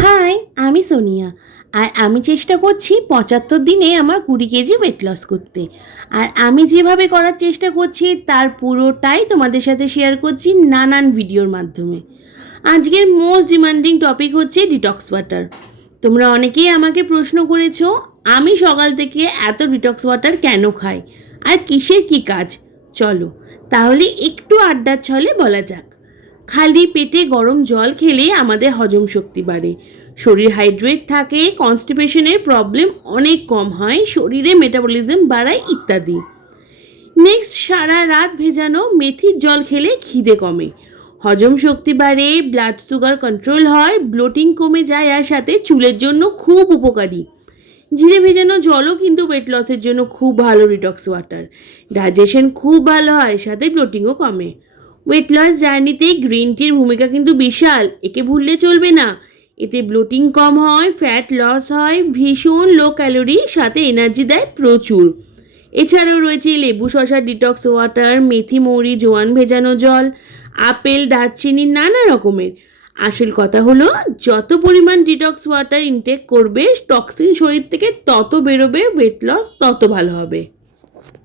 High, আমি সোনিয়া। আর আমি চেষ্টা করছি ৭৫ দিনে আমার ২০ কেজি ওয়েট লস করতে। আর আমি যেভাবে করার চেষ্টা করছি তার পুরোটাই তোমাদের সাথে শেয়ার করছি নানান ভিডিওর মাধ্যমে। আজকের মোস্ট ডিমান্ডিং টপিক হচ্ছে ডিটক্স ওয়াটার। তোমরা অনেকেই আমাকে প্রশ্ন করেছো আমি সকাল থেকে এত ডিটক্স ওয়াটার কেন খাই আর কিসের কি কাজ। চলো তাহলে একটু আড্ডার ছলে বলা যাক। খালি পেটে গরম জল খেলে আমাদের হজম শক্তি বাড়ে, শরীর হাইড্রেট থাকে, কনস্টিপেশনের প্রবলেম অনেক কম হয়, শরীরে মেটাবলিজম বাড়ায় ইত্যাদি। নেক্সট, সারা রাত ভেজানো মেথির জল খেলে খিদে কমে, হজম শক্তি বাড়ে, ব্লাড সুগার কন্ট্রোল হয়, ব্লোটিং কমে যায়, আর সাথে চুলের জন্য খুব উপকারী। জিরে ভেজানো জলও কিন্তু ওয়েট লসের জন্য খুব ভালো ডিটক্স ওয়াটার। ডাইজেশন খুব ভালো হয়, সাথে ব্লোটিংও কমে। ওয়েট লস জার্নিতে গ্রিন টির ভূমিকা কিন্তু বিশাল, একে ভুললে চলবে না। এতে ব্লোটিং কম হয়, ফ্যাট লস হয়, ভীষণ লো ক্যালোরি, সাথে এনার্জি দেয় প্রচুর। এছাড়াও রয়েছে লেবু শসার ডিটক্স ওয়াটার, মেথি মৌরি জোয়ান ভেজানো জল, আপেল দারচিনি নানা রকমের। আসল কথা হলো যত পরিমাণ ডিটক্স ওয়াটার ইনটেক করবে টক্সিন শরীর থেকে তত বেরোবে, ওয়েট লস তত ভালো হবে।